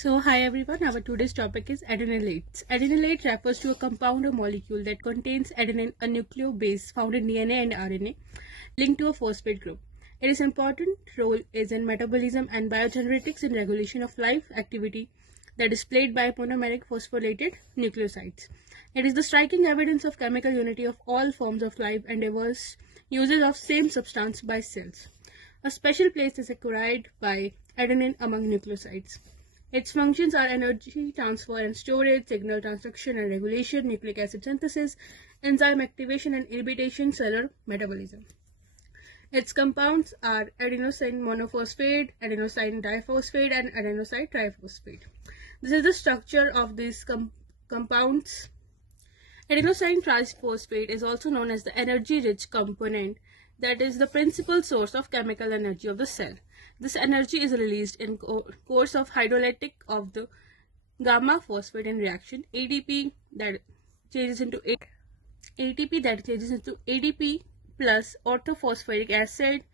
Hi everyone, our today's topic is adenylates. Adenylate refers to a compound or molecule that contains adenine, a nucleobase found in DNA and RNA, linked to a phosphate group. Its important role is in metabolism and biogenetics in regulation of life activity that is played by monomeric phosphorylated nucleosides. It is the striking evidence of chemical unity of all forms of life and diverse uses of same substance by cells. A special place is acquired by adenine among nucleosides. Its functions are energy transfer and storage, signal transduction and regulation, nucleic acid synthesis, enzyme activation and inhibition, cellular metabolism. Its compounds are adenosine monophosphate, adenosine diphosphate, and adenosine triphosphate. This is the structure of these compounds. Adenosine triphosphate is also known as the energy-rich component that is the principal source of chemical energy of the cell. This energy is released in course of hydrolytic of the gamma phosphate in reaction ADP that changes into ATP that changes into ADP plus orthophosphoric acid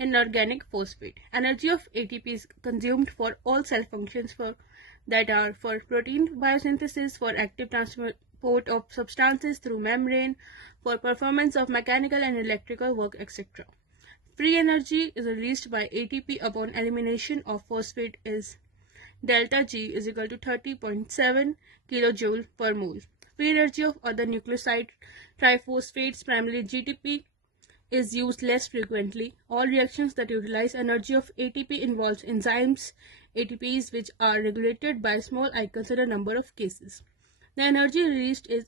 and organic phosphate. Energy of ATP is consumed for all cell functions that are for protein biosynthesis, for active transport of substances through membrane, for performance of mechanical and electrical work, etc. Free energy is released by ATP upon elimination of phosphate is delta G is equal to 30.7 kJ per mole. Free energy of other nucleoside triphosphates, primarily GTP, is used less frequently. All reactions that utilize energy of ATP involves enzymes, ATPs, which are regulated by small icons in a number of cases. The energy released is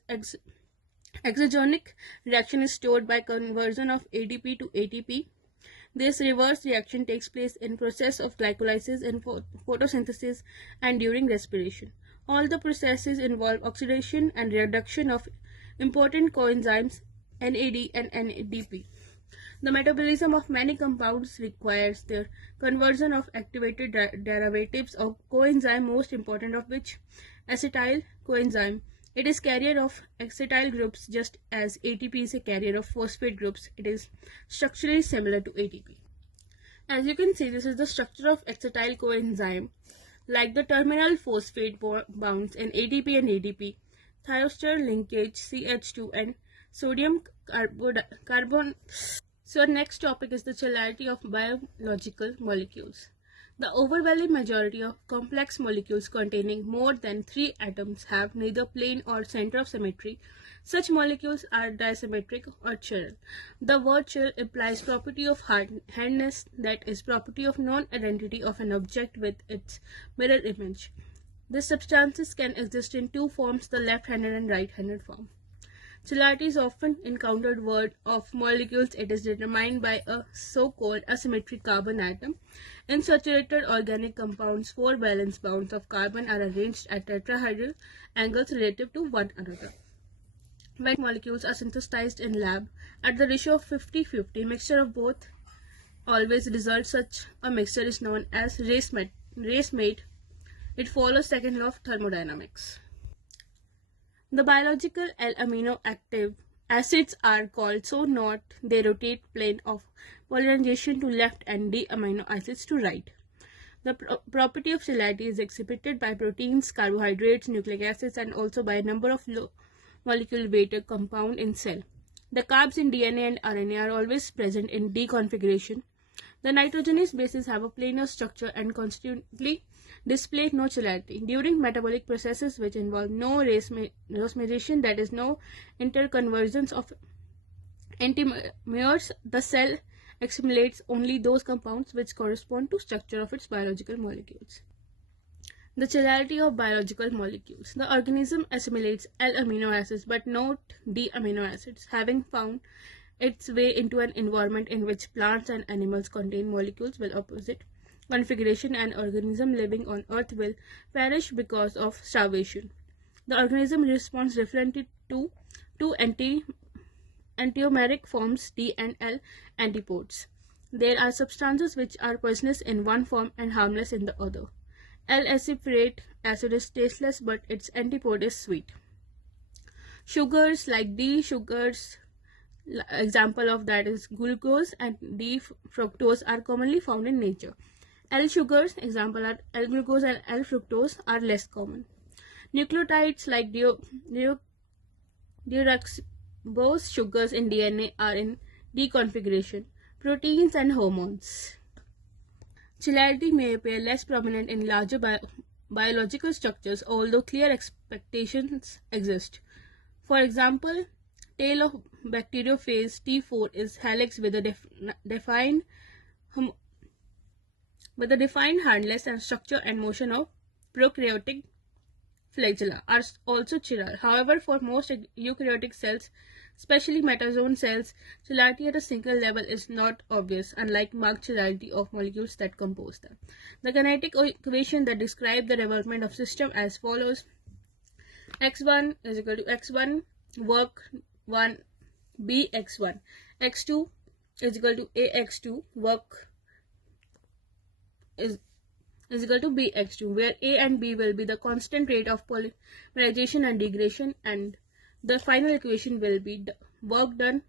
exogenic. Reaction is stored by conversion of ADP to ATP. This reverse reaction takes place in process of glycolysis in photosynthesis and during respiration. All the processes involve oxidation and reduction of important coenzymes NAD and NADP. The metabolism of many compounds requires their conversion of activated derivatives of coenzyme, most important of which acetyl coenzyme. It is carrier of acetyl groups just as ATP is a carrier of phosphate groups. It is structurally similar to ATP. As you can see, this is the structure of acetyl coenzyme. Like the terminal phosphate bonds in ATP and ADP, thioester linkage CH2 and sodium carbon. So our next topic is the chirality of biological molecules. The overwhelming majority of complex molecules containing more than 3 atoms have neither plane or center of symmetry. Such molecules are disymmetric or chiral. The word chiral implies property of hardness, that is, property of non-identity of an object with its mirror image. These substances can exist in two forms, the left-handed and right-handed form. Chirality is often encountered word of molecules. It is determined by a so-called asymmetric carbon atom. In saturated organic compounds, 4 valence bonds of carbon are arranged at tetrahedral angles relative to one another. When molecules are synthesized in lab at the ratio of 50-50, mixture of both always results. Such a mixture is known as race-mate. It follows second law of thermodynamics. The biological L-amino active acids are called so not they rotate plane of polarization to left and D-amino acids to right. The property of chirality is exhibited by proteins, carbohydrates, nucleic acids, and also by a number of low molecule weight compound in cell. The carbs in DNA and RNA are always present in D configuration. The nitrogenous bases have a planar structure and constantly display no chirality. During metabolic processes which involve no racemation, that is, no interconversions of enantiomers, the cell accumulates only those compounds which correspond to structure of its biological molecules. The chirality of biological molecules. The organism assimilates L-amino acids but not D-amino acids, having found its way into an environment in which plants and animals contain molecules with opposite configuration. An organism living on Earth will perish because of starvation. The organism responds differently to two enantiomeric forms, D and L antipodes. There are substances which are poisonous in one form and harmless in the other. L-aspartate acid is tasteless but its antipode is sweet. Sugars like D sugars, example of that is glucose, and D fructose are commonly found in nature. L sugars, example are L-glucose and L-fructose, are less common. Nucleotides like deoxyribose sugars in DNA are in D configuration. Proteins and hormones. Chirality may appear less prominent in larger biological structures, although clear expectations exist. For example, tail of bacteriophage T4 is helix with a defined harness, and structure and motion of prokaryotic flagella are also chiral. However, for most eukaryotic cells, especially metazoan cells, chirality at a single level is not obvious, unlike marked chirality of molecules that compose them. The kinetic equation that describes the development of system as follows: x1 is equal to x1 work 1 bx1, x2 is equal to ax2 work is equal to bx2, where a and b will be the constant rate of polymerization and degradation, and the final equation will be work done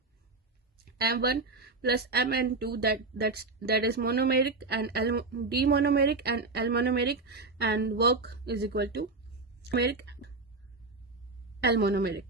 m1 plus mn2, that is monomeric and demonomeric and L monomeric, and work is equal to monomeric L monomeric.